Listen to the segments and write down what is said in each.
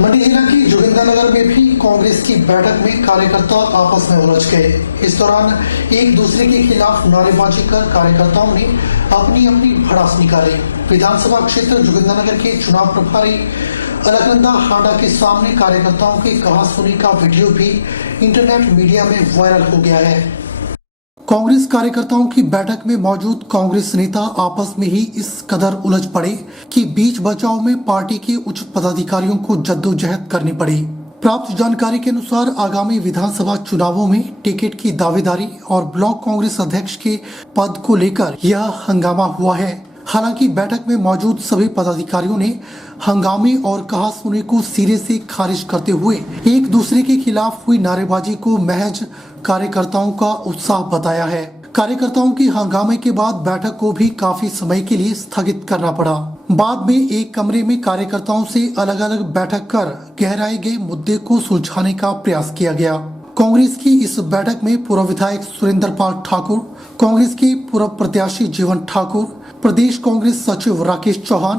मंडी जिला की जोगिंद्रनगर में भी कांग्रेस की बैठक में कार्यकर्ता आपस में उलझ गए। इस दौरान एक दूसरे के खिलाफ नारेबाजी कर कार्यकर्ताओं ने अपनी अपनी भड़ास निकाली। विधानसभा क्षेत्र जोगिंद्रनगर के चुनाव प्रभारी अलकनंदा हांडा के सामने कार्यकर्ताओं की कहासुनी का वीडियो भी इंटरनेट मीडिया में वायरल हो गया है। कांग्रेस कार्यकर्ताओं की बैठक में मौजूद कांग्रेस नेता आपस में ही इस कदर उलझ पड़े कि बीच बचाव में पार्टी के उच्च पदाधिकारियों को जद्दोजहद करनी पड़ी। प्राप्त जानकारी के अनुसार आगामी विधानसभा चुनावों में टिकट की दावेदारी और ब्लॉक कांग्रेस अध्यक्ष के पद को लेकर यह हंगामा हुआ है। हालांकि बैठक में मौजूद सभी पदाधिकारियों ने हंगामे और कहासुनी को सिरे से खारिज करते हुए एक दूसरे के खिलाफ हुई नारेबाजी को महज कार्यकर्ताओं का उत्साह बताया है। कार्यकर्ताओं की हंगामे के बाद बैठक को भी काफी समय के लिए स्थगित करना पड़ा। बाद में एक कमरे में कार्यकर्ताओं से अलग अलग बैठक कर गहराए गए मुद्दे को सुलझाने का प्रयास किया गया। कांग्रेस की इस बैठक में पूर्व विधायक सुरेंद्र पाल ठाकुर, कांग्रेस के पूर्व प्रत्याशी जीवन ठाकुर, प्रदेश कांग्रेस सचिव राकेश चौहान,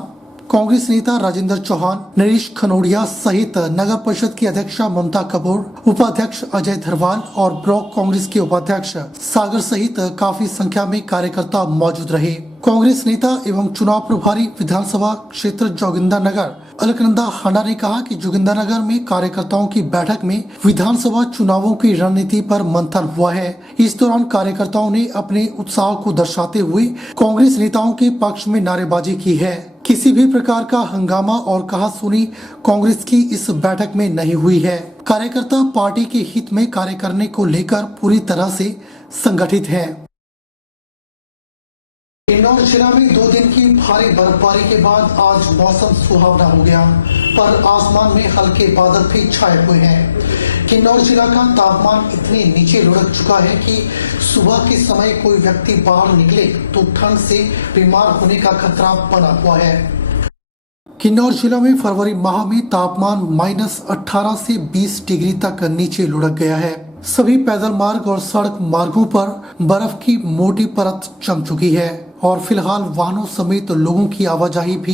कांग्रेस नेता राजेंद्र चौहान, नरेश खनोडिया सहित नगर परिषद की अध्यक्षा ममता कपूर, उपाध्यक्ष अजय धरवाल और ब्लॉक कांग्रेस के उपाध्यक्ष सागर सहित काफी संख्या में कार्यकर्ता मौजूद रहे। कांग्रेस नेता एवं चुनाव प्रभारी विधानसभा क्षेत्र जोगिंद्रनगर अलकनंदा हांडा ने कहा कि जोगिंद्रनगर में कार्यकर्ताओं की बैठक में विधानसभा चुनावों की रणनीति पर मंथन हुआ है। इस दौरान कार्यकर्ताओं ने अपने उत्साह को दर्शाते हुए कांग्रेस नेताओं के पक्ष में नारेबाजी की है। किसी भी प्रकार का हंगामा और कहासुनी कांग्रेस की इस बैठक में नहीं हुई है। कार्यकर्ता पार्टी के हित में कार्य करने को लेकर पूरी तरह से संगठित है। किन्नौर जिला में 2 दिन की भारी बर्फबारी के बाद आज मौसम सुहावना हो गया, पर आसमान में हल्के बादल भी छाए हुए हैं। किन्नौर जिला का तापमान इतने नीचे लुढ़क चुका है कि सुबह के समय कोई व्यक्ति बाहर निकले तो ठंड से बीमार होने का खतरा बना हुआ है। किन्नौर जिला में फरवरी माह में तापमान -18 से 20 डिग्री तक नीचे लुढ़क गया है। सभी पैदल मार्ग और सड़क मार्गों पर बर्फ की मोटी परत जम चुकी है और फिलहाल वाहनों समेत लोगों की आवाजाही भी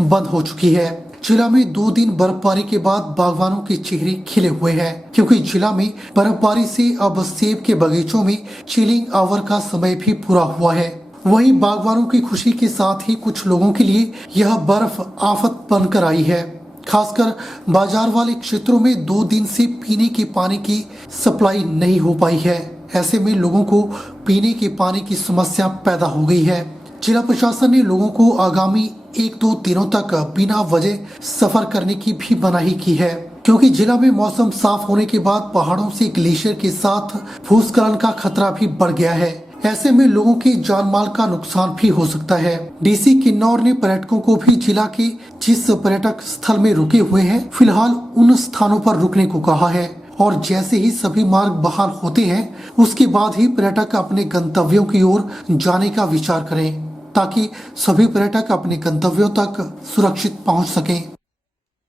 बंद हो चुकी है। जिला में 2 दिन बर्फबारी के बाद बागवानों के चेहरे खिले हुए हैं, क्योंकि जिला में बर्फबारी से अब सेब के बगीचों में चिलिंग आवर का समय भी पूरा हुआ है। वहीं बागवानों की खुशी के साथ ही कुछ लोगों के लिए यह बर्फ आफत बनकर आई है। खासकर बाजार वाले क्षेत्रों में 2 दिन से पीने के पानी की सप्लाई नहीं हो पाई है। ऐसे में लोगों को पीने के पानी की समस्या पैदा हो गई है। जिला प्रशासन ने लोगों को आगामी 1-2 दिनों तक बिना वजह सफर करने की भी मनाही की है, क्योंकि जिला में मौसम साफ होने के बाद पहाड़ों से ग्लेशियर के साथ भूस्खलन का खतरा भी बढ़ गया है। ऐसे में लोगों के जान माल का नुकसान भी हो सकता है। डीसी किन्नौर ने पर्यटकों को भी जिला के जिस पर्यटक स्थल में रुके हुए हैं फिलहाल उन स्थानों पर रुकने को कहा है और जैसे ही सभी मार्ग बहाल होते हैं उसके बाद ही पर्यटक अपने गंतव्यों की ओर जाने का विचार करें, ताकि सभी पर्यटक अपने गंतव्यों तक सुरक्षित पहुंच सकें।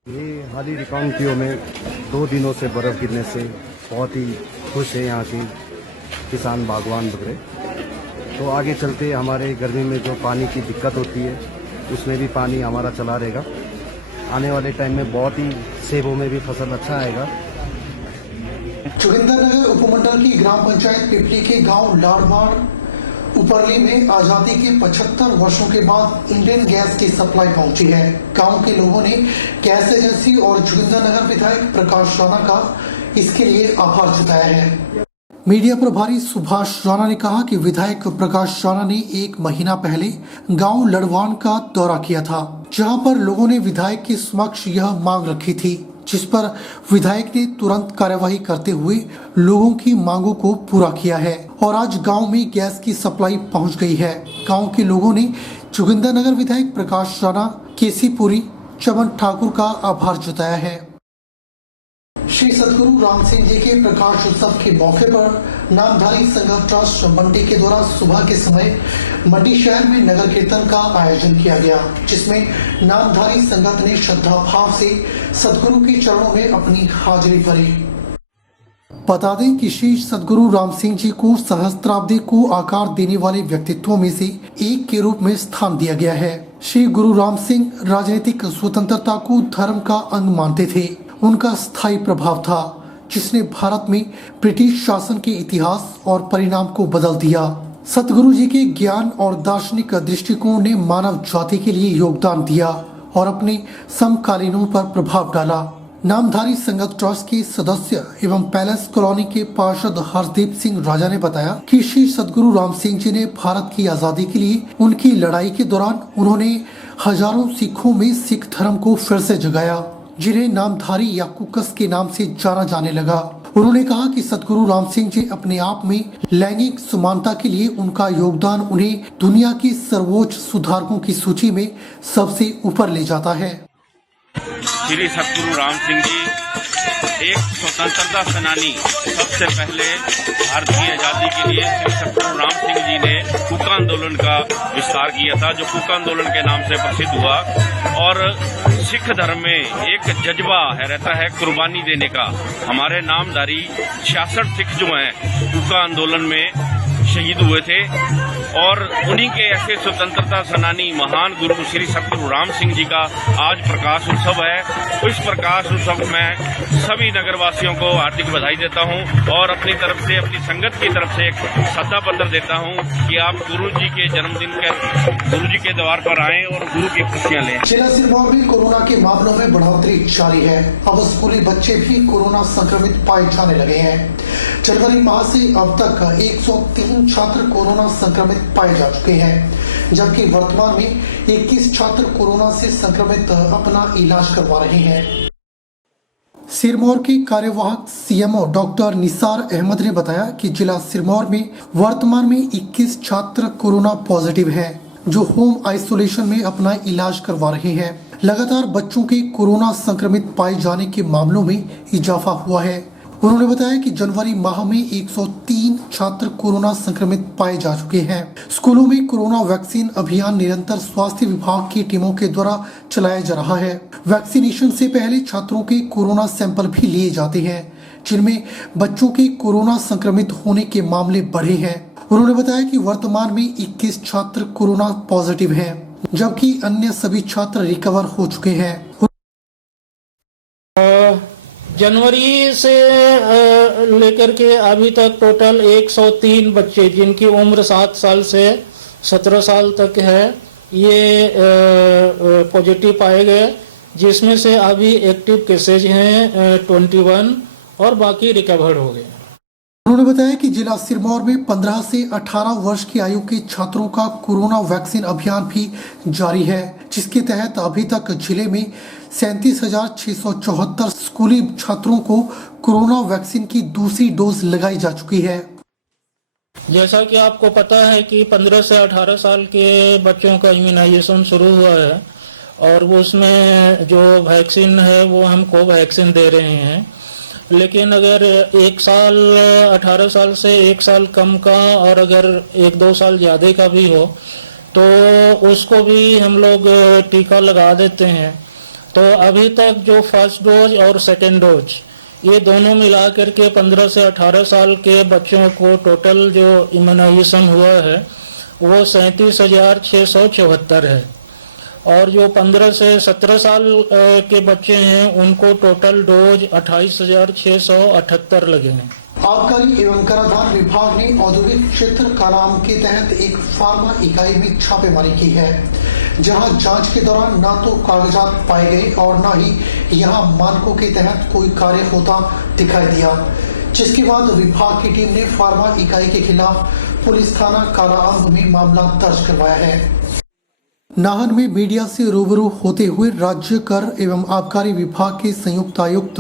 ये हाल ही रिकाउंटियों में 2 दिनों से बर्फ गिरने से बहुत ही खुश है यहाँ के किसान बागवान वगैरह। तो आगे चलते हमारे गर्मी में जो पानी की दिक्कत होती है उसमें भी पानी हमारा चला रहेगा। आने वाले टाइम में बहुत ही सेबों में भी फसल अच्छा आएगा। जोगिंद्रनगर उपमंडल की ग्राम पंचायत पिपली के गांव लाड़वाड़ उपरली में आजादी के 75 वर्षों के बाद इंडियन गैस की सप्लाई पहुंची है। गांव के लोगों ने गैस एजेंसी और जोगिंद्रनगर विधायक प्रकाश राणा का इसके लिए आभार जताया है। मीडिया प्रभारी सुभाष राणा ने कहा कि विधायक प्रकाश राणा ने 1 महीना पहले गांव लड़वान का दौरा किया था, जहां पर लोगों ने विधायक के समक्ष यह मांग रखी थी, जिस पर विधायक ने तुरंत कार्यवाही करते हुए लोगों की मांगों को पूरा किया है और आज गांव में गैस की सप्लाई पहुंच गई है। गांव के लोगों ने जोगिंद्रनगर विधायक प्रकाश राणा, केसी पुरी, चमन ठाकुर का आभार जताया है। श्री सदगुरु राम सिंह जी के प्रकाश उत्सव के मौके पर नामधारी संघ ट्रस्ट मंडी के द्वारा सुबह के समय मंडी शहर में नगर कीर्तन का आयोजन किया गया, जिसमें नामधारी संगत ने श्रद्धा भाव से सदगुरु के चरणों में अपनी हाजिरी भरी। बता दें कि श्री सदगुरु राम सिंह जी को सहस्त्राब्दी को आकार देने वाले व्यक्तित्वों में से एक के रूप में स्थान दिया गया है। श्री गुरु राम सिंह राजनीतिक स्वतंत्रता को धर्म का अंग मानते थे। उनका स्थायी प्रभाव था जिसने भारत में ब्रिटिश शासन के इतिहास और परिणाम को बदल दिया। सतगुरु जी के ज्ञान और दार्शनिक दृष्टिकोण ने मानव जाति के लिए योगदान दिया और अपने समकालीनों पर प्रभाव डाला। नामधारी संगत ट्रस्ट के सदस्य एवं पैलेस कॉलोनी के पार्षद हरदीप सिंह राजा ने बताया कि श्री सतगुरु राम सिंह जी ने भारत की आजादी के लिए उनकी लड़ाई के दौरान उन्होंने हजारों सिखों में सिख धर्म को फिर से जगाया, जिन्हें नामधारी या कुकस के नाम से जाना जाने लगा। उन्होंने कहा कि सतगुरु राम सिंह जी अपने आप में लैंगिक समानता के लिए उनका योगदान उन्हें दुनिया के सर्वोच्च सुधारकों की सूची में सबसे ऊपर ले जाता है। श्री सतगुरु राम सिंह जी एक स्वतंत्रता सेनानी, सबसे पहले भारतीय आजादी के लिए श्री सतगुरु राम सिंह जी ने कूक आंदोलन का विस्तार किया था, जो कूक आंदोलन के नाम से प्रसिद्ध हुआ। और सिख धर्म में एक जज्बा रहता है कुर्बानी देने का। हमारे नामधारी 66 सिख जो हैं कूक आंदोलन में शहीद हुए थे और उन्हीं के ऐसे स्वतंत्रता सेनानी महान गुरु श्री सतगुरु राम सिंह जी का आज प्रकाश उत्सव है। इस प्रकाश उत्सव में सभी नगरवासियों को हार्दिक बधाई देता हूं और अपनी तरफ से, अपनी संगत की तरफ से एक श्रद्धा पत्र देता हूं कि आप गुरु जी के जन्मदिन के गुरु जी के द्वार पर आएं और गुरु की खुशियां लें। जिला सिरमौर में कोरोना के मामलों में बढ़ोतरी जारी है। अब स्कूली बच्चे भी कोरोना संक्रमित पाए जाने लगे हैं। जनवरी माह से अब तक 103 छात्र कोरोना संक्रमित पाए जा चुके हैं, जबकि वर्तमान में 21 छात्र कोरोना से संक्रमित अपना इलाज करवा रहे हैं। सिरमौर के कार्यवाहक सीएमओ डॉक्टर निसार अहमद ने बताया कि जिला सिरमौर में वर्तमान में 21 छात्र कोरोना पॉजिटिव हैं, जो होम आइसोलेशन में अपना इलाज करवा रहे हैं। लगातार बच्चों के कोरोना संक्रमित पाए जाने के मामलों में इजाफा हुआ है। उन्होंने बताया कि जनवरी माह में 103 छात्र कोरोना संक्रमित पाए जा चुके हैं। स्कूलों में कोरोना वैक्सीन अभियान निरंतर स्वास्थ्य विभाग की टीमों के द्वारा चलाया जा रहा है। वैक्सीनेशन से पहले छात्रों के कोरोना सैंपल भी लिए जाते हैं, जिनमें बच्चों के कोरोना संक्रमित होने के मामले बढ़े हैं। उन्होंने बताया कि वर्तमान में 21 छात्र कोरोना पॉजिटिव हैं, जबकि अन्य सभी छात्र रिकवर हो चुके हैं। जनवरी से लेकर के अभी तक टोटल 103 बच्चे जिनकी उम्र 7 साल से 17 साल तक है, ये पॉजिटिव पाए गए, जिसमें से अभी एक्टिव केसेज हैं 21 और बाकी रिकवर हो गए। उन्होंने बताया कि जिला सिरमौर में 15 से 18 वर्ष की आयु के छात्रों का कोरोना वैक्सीन अभियान भी जारी है, जिसके तहत अभी तक जिले में 37,674 स्कूली छात्रों को कोरोना वैक्सीन की दूसरी डोज लगाई जा चुकी है। जैसा कि आपको पता है कि 15 से 18 साल के बच्चों का इम्यूनाइजेशन शुरू हुआ है और वो उसमें जो वैक्सीन है वो हम कोवैक्सीन दे रहे हैं। लेकिन अगर 1 साल 18 साल से 1 साल कम का और अगर 1-2 साल ज़्यादा का भी हो तो उसको भी हम लोग टीका लगा देते हैं। तो अभी तक जो फर्स्ट डोज और सेकेंड डोज ये दोनों मिला करके 15 से 18 साल के बच्चों को टोटल जो इम्यूनाइजेशन हुआ है वो 37,674 है और जो 15 से 17 साल के बच्चे हैं उनको टोटल डोज 28,678 लगे हैं। आबकारी एवं कराधान विभाग ने औद्योगिक क्षेत्र कालाम के तहत एक फार्मा इकाई में छापेमारी की है, जहां जांच के दौरान न तो कागजात पाए गए और न ही यहां मानकों के तहत कोई कार्य होता दिखाई दिया, जिसके बाद विभाग की टीम ने फार्मा इकाई के खिलाफ पुलिस थाना कालाअंब में मामला दर्ज करवाया है। नाहन में मीडिया से रूबरू होते हुए राज्य कर एवं आबकारी विभाग के संयुक्त आयुक्त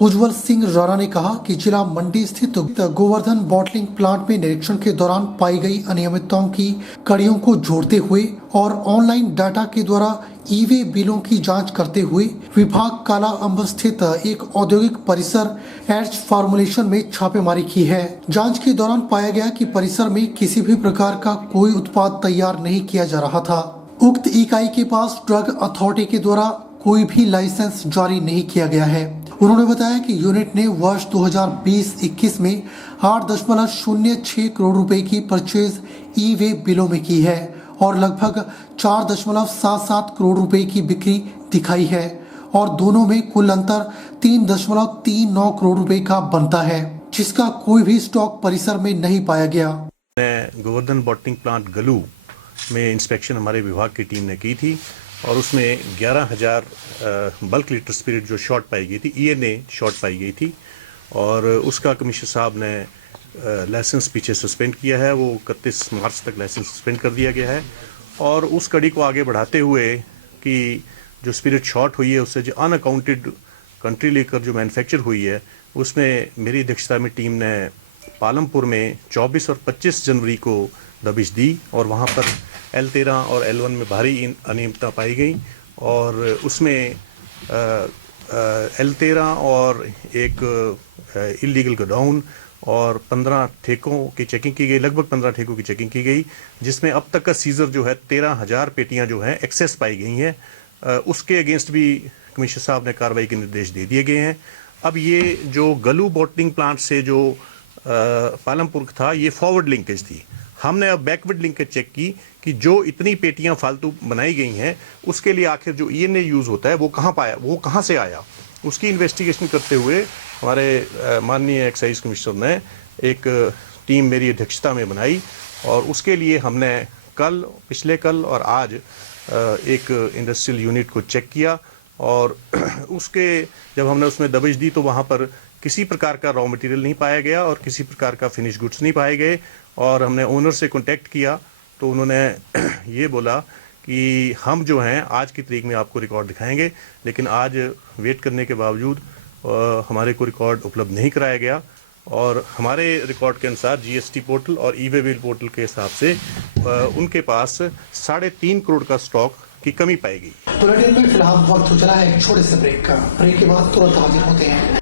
उज्जवल सिंह राणा ने कहा कि जिला मंडी स्थित गोवर्धन बॉटलिंग प्लांट में निरीक्षण के दौरान पाई गई अनियमितताओं की कड़ियों को जोड़ते हुए और ऑनलाइन डाटा के द्वारा ई-वे बिलों की जांच करते हुए विभाग कालाअंब स्थित एक औद्योगिक परिसर एच फार्मुलेशन में छापेमारी की है। जांच के दौरान पाया गया कि परिसर में किसी भी प्रकार का कोई उत्पाद तैयार नहीं किया जा रहा था। उक्त इकाई के पास ड्रग अथॉरिटी के द्वारा कोई भी लाइसेंस जारी नहीं किया गया है। उन्होंने बताया कि यूनिट ने वर्ष 2020-21 में 8.06 करोड़ रुपए की परचेज ई-वे बिलों में की है और लगभग 4.77 करोड़ रुपए की बिक्री दिखाई है और दोनों में कुल अंतर 3.39 करोड़ रुपए का बनता है, जिसका कोई भी स्टॉक परिसर में नहीं पाया गया। गोवर्धन बॉटलिंग प्लांट गलू में इंस्पेक्शन हमारे विभाग की टीम ने की थी और उसमें 11,000 बल्क लीटर स्पिरिट जो शॉर्ट पाई गई थी, ENA शॉर्ट पाई गई थी और उसका कमिश्नर साहब ने लाइसेंस पीछे सस्पेंड किया है। वो 31 मार्च तक लाइसेंस सस्पेंड कर दिया गया है और उस कड़ी को आगे बढ़ाते हुए कि जो स्पिरिट शॉर्ट हुई है उससे जो अनअकाउंटेड कंट्री लेकर जो मैन्युफैक्चर हुई है उसमें मेरी अध्यक्षता में टीम ने पालमपुर में 24 और 25 जनवरी को दबिश दी और वहाँ पर L13 और L1 में भारी अनियमितता पाई गई और उसमें L13 और एक इलीगल गोडाउन और 15 ठेकों की चेकिंग की गई, लगभग 15 ठेकों की चेकिंग की गई, जिसमें अब तक का सीजर जो है 13,000 पेटियां जो हैं एक्सेस पाई गई हैं। उसके अगेंस्ट भी कमिश्नर साहब ने कार्रवाई के निर्देश दे दिए गए हैं। अब ये जो गलू बॉटलिंग प्लांट से जो पालमपुर था ये फॉरवर्ड लिंकेज थी। हमने अब बैकवर्ड लिंकेज चेक की कि जो इतनी पेटियां फालतू बनाई गई हैं उसके लिए आखिर जो ENA यूज़ होता है वो कहाँ से आया। उसकी इन्वेस्टिगेशन करते हुए हमारे माननीय एक्साइज कमिश्नर ने एक टीम मेरी अध्यक्षता में बनाई और उसके लिए हमने पिछले कल और आज एक इंडस्ट्रियल यूनिट को चेक किया और उसके जब हमने उसमें दबिश दी तो वहाँ पर किसी प्रकार का रॉ मटेरियल नहीं पाया गया और किसी प्रकार का फिनिश गुड्स नहीं पाए गए और हमने ओनर से कांटेक्ट किया तो उन्होंने ये बोला कि हम जो हैं आज की तारीख में आपको रिकॉर्ड दिखाएंगे, लेकिन आज वेट करने के बावजूद हमारे को रिकॉर्ड उपलब्ध नहीं कराया गया और हमारे रिकॉर्ड के अनुसार GST पोर्टल और ई-वे बिल पोर्टल के हिसाब से उनके पास 3.5 करोड़ का स्टॉक की कमी पाई गई। बुलेटिन में फिलहाल वक्त हो चला है एक छोटे से ब्रेक का। ब्रेक के बाद तुरंत हाजिर होते हैं।